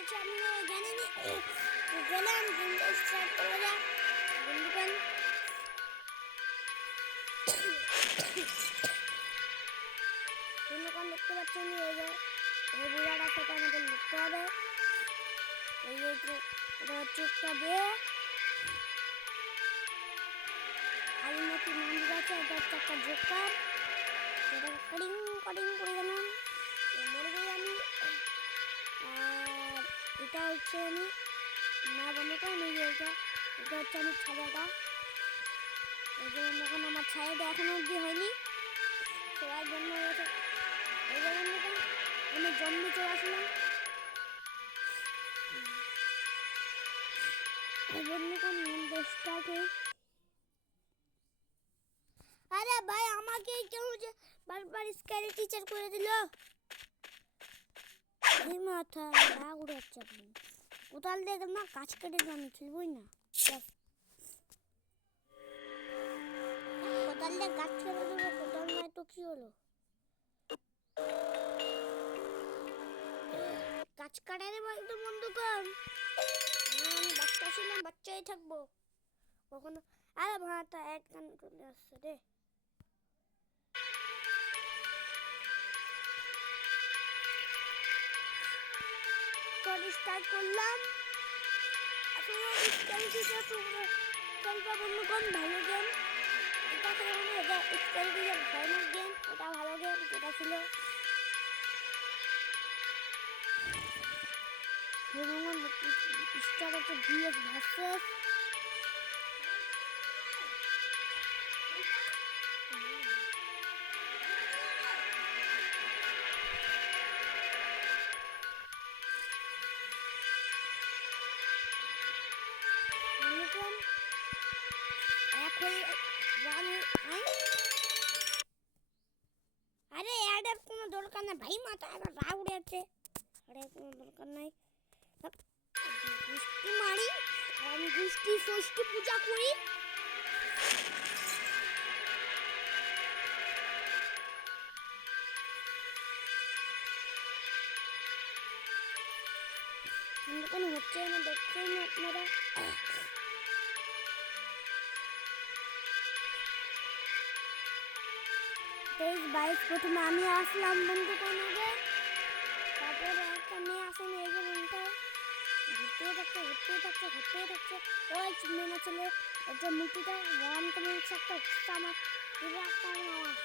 হয়েছে আমি জানি না। গেলাম গেমটা স্টার্ট করা যাক। বন্ধুগণ বন্ধুগণ দেখতে পাচ্ছেন এই যে এই বুড়াটা থেকে আমাদের লিখতে হবে। এই যে এটা হচ্ছে একটা বে আলু নাকি নাম দিয়েছে। এটা হচ্ছে একটা জোকার যেটা কটিং কটিং করে গেলাম মরে যাই আমি। আর এটা হচ্ছে আমি না বন্ধুগণ এই যে এটা হচ্ছে আমি ছায়াটা। এই যে বন্ধুগণ আমার ছায়াটা এখনো অবধি হয়নি, সবার জন্ম হয়ে গেছে। এই যে বন্ধুগণ আমি জন্মে চলে আসলাম। এই বন্ধুগণ স্টার্ট হয়ে আরে ভাই আমাকে কেউ যে বারবার স্ক্যারি টিচার করে দিল। এই মাথা রাগ উড়ে যাচ্ছে আপনি কোথাল দিয়ে না কাজ কেটে আমি খেলবই না। কোথাল দিয়ে গাছ ছেড়ে দেবো, কোথাল নয় তো কি হলো, গাছ কাটা দেবো একদম বন্ধুগণ। আমি বাচ্চা ছিলাম, বাচ্চাই থাকবো কখনো। আরে মাথা এক গান চলে আসছে রে। স্টার্ট করলাম বন্ধুগণ। ভালো গেম এটা ভয়ানক গেম, ওটা ভালো গেম যেটা ছিল স্টার হচ্ছে ভিএস ভার্সেস আরে অ্যাডের কোনো দরকার নাই ভাই, মাথা আমার রাগ উড়ে যাচ্ছে। আরে কোনো দরকার নাই, গুষ্টি মারি আর আমি গুষ্টি ষষ্ঠী পূজা করি। কোনো হচ্ছে না, দেখছেন না আপনারা। 23-22 প্রথমে আমি আসলাম বন্ধুগণ আগে, তারপরে একটা মেয়ে আসেনি। এই যে বন্ধুটা ঘুরতেই থাকছে। ওই মেয়ে ছেলে একটা মুটিটা গরম করে দিচ্ছে, একটা আমার দিব একটা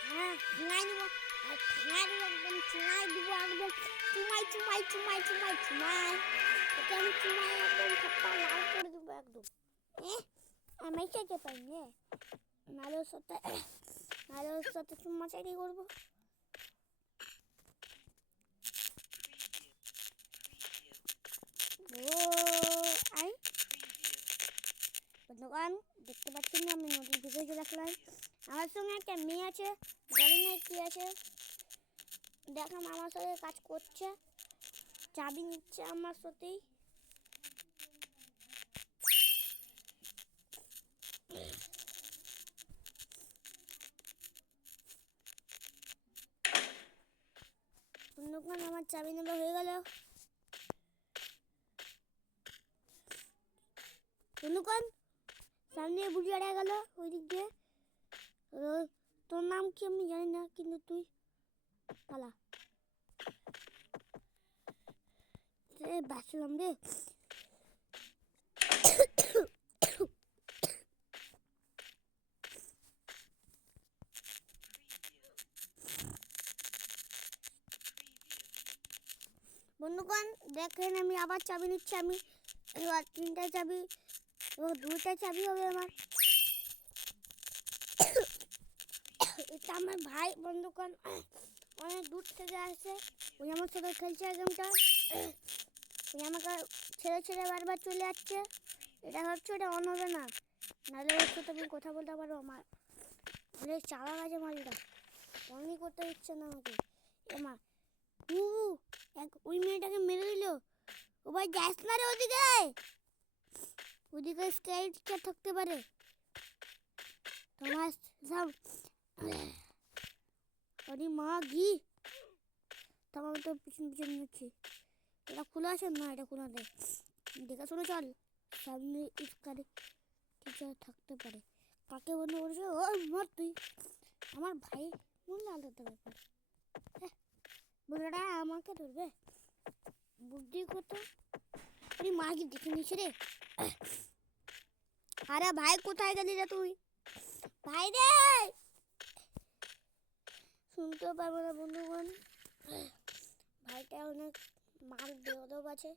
হ্যাঁ ঠেঙাই দিব, আর ঠেঙাই দিব একদম চুমাই দিব একদম চুমাই ওকে আমি চুমাই একদম ঠোঁটটা লাল করে দেবো একদম। আমি চাইতে পারি না, নাহলে ওর সাথে চুম্মা চাইতে করবো। দোকান দেখতে পাচ্ছেন না, আমি নদীর ভিতরে চলে আসলাম। আমার সঙ্গে একটা মেয়ে আছে, জানি না কি আছে। দেখলাম আমার সাথে কাজ করছে, চাবি নিচ্ছে আমার সাথেই। দোকান আমার চাবি নেওয়া হয়ে গেল। দোকান সামনে বুঝে আড়া গেল ওই দিক দিয়ে। তোর নাম কি আমি জানি না, কিন্তু তুই পালা বাঁচলাম রে। বন্ধুগণ দেখেন আমি আবার চাবি নিচ্ছি। আমি এবার 3টা চাবি ও 2টা চাবি হবে আমার। এটা আমার ভাই বন্ধুগণ অনেক দূর থেকে আসে, ওই আমার সাথে খেলছে গেমটা। ওই আমাকে ছেড়ে বারবার চলে যাচ্ছে। এটা ভাবছো এটা অন হবে না, নাহলে ওর সাথে আমি কথা বলতে পারবো। আমার অনেক চালা গাছে মালটা অনই করতে দিচ্ছে না আমাকে। মা ওই মেয়েটাকে মেরে দিল। ও ভাই যাস না রে ওদিকে স্কেলটা থাকতে পারে তোমার সব। আরে মা ঘি তোমার তো পিছন নিচ্ছি। এটা খোলা আছে না, এটা খোলা নেই। দেখে শুনে চল, সামনে ইফতারি টিচার থাকতে পারে। কাকে বন্ধ করেছে? ও মর তুই, আমার ভাই বললে আলাদা ব্যাপার। বলটা আমাকে ধরবে, বুদ্ধি কত। আরে মাকে দেখে নিচ্ছে রে। আরে ভাই কোথায় গেলি রে তুই? ভাই রে, শুনতেও পারবো না বন্ধুগণ। ভাইটা অনেক মাল বেদব আছে।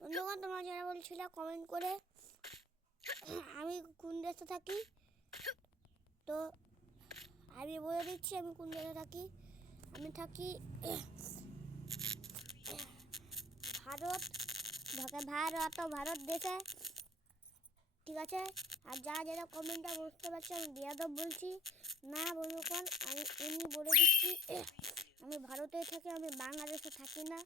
বন্ধুগণ তোমরা যারা বলছিল কমেন্ট করে আমি কোন দেশে থাকি, তো আমি বলে দিচ্ছি আমি কোন দেশে থাকি। আমি থাকি ভারত, ভারত দেশে, ঠিক আছে। আর যারা যারা কমেন্টটা বুঝতে পারছে আমি বেয়াদব বলছি না বন্ধুগণ, আমি এমনি বলে দিচ্ছি আমি ভারতে থাকি, আমি বাংলাদেশে থাকি না।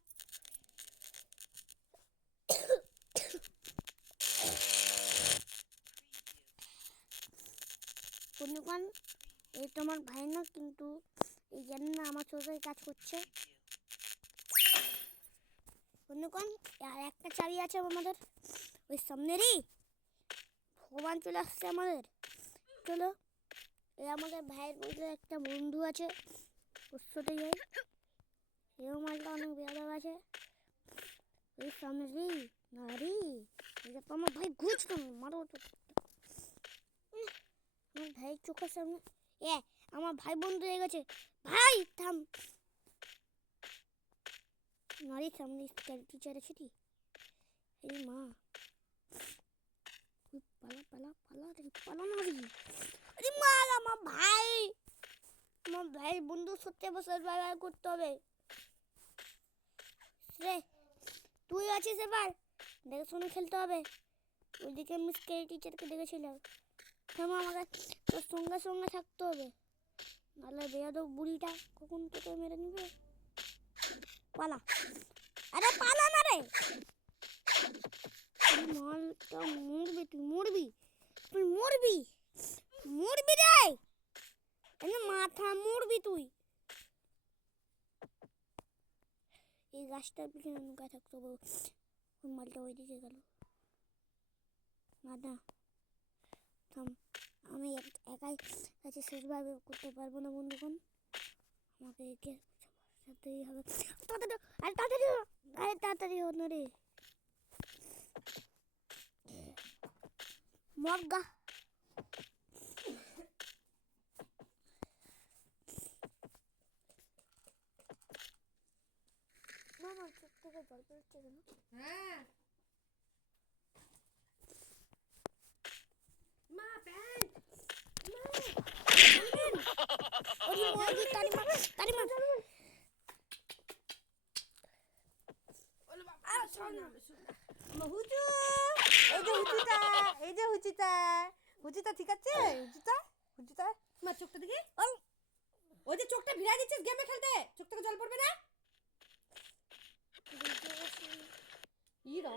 বন্ধুগণ এই তোমার ভাই না, কিন্তু এই জানি না আমার চোখে কাজ করছে। বন্ধুগণ আর একটা চাবি আছে আমাদের ওই সামনেরই, ভগবান চলে আসছে আমাদের। চলো, এই আমাদের ভাইয়ের বলতে একটা বন্ধু আছে, ওর সাথে যাই। এও মালটা অনেক বেয়াদব আছে। ওই সামনেরই না রে, এটা তো আমার ভাই ঘুষ তো মারো তো। আমার ভাইয়ের চোখের সামনে আমার ভাই বন্ধু হয়ে গেছে। ভাই থাম, নারী সামনে টিচার আছে টি। এই মা, পালা পালা পালা রে, পালা না রে। আরে মা, আমার ভাই বন্ধু সত্যি বসে ব্যবহার করতে হবে রে। তুই আছিস এবার, দেখে শুনে খেলতে হবে। ওইদিকে মিস কে টিচারকে দেখেছিলাম, তেমন আমাকে তোর সঙ্গে সঙ্গে থাকতে হবে, নাহলে বেয়াদব বুড়িটা কখন তোকে মেরে নিবে। পালা, আরে পালা না রে, মালটা মরবি, তুই মরবি রে, মাথা মরবি তুই। এই গাছটার পিছনে লুকায় থাকতে হবে। ওই মালটা ওইদিকে গেল না, থাম। আমি একাই কাছে শেষভাবে করতে পারবো না বন্ধুগণ, আমাকে একে সাথেই হবে। তাড়াতাড়ি হো না রে, মগ্গা। না চোখ থেকে জল পড়ছে কেন? হ্যাঁ মা প্যান্ট হুচু, এই যে হুচুটা ঠিক আছে। হুচুটা মা চোখটা দেখি, ওই যে চোখটা ভিড়াই দিচ্ছিস গেমে খেলতে, চোখ থেকে জল পড়বে না। ইরা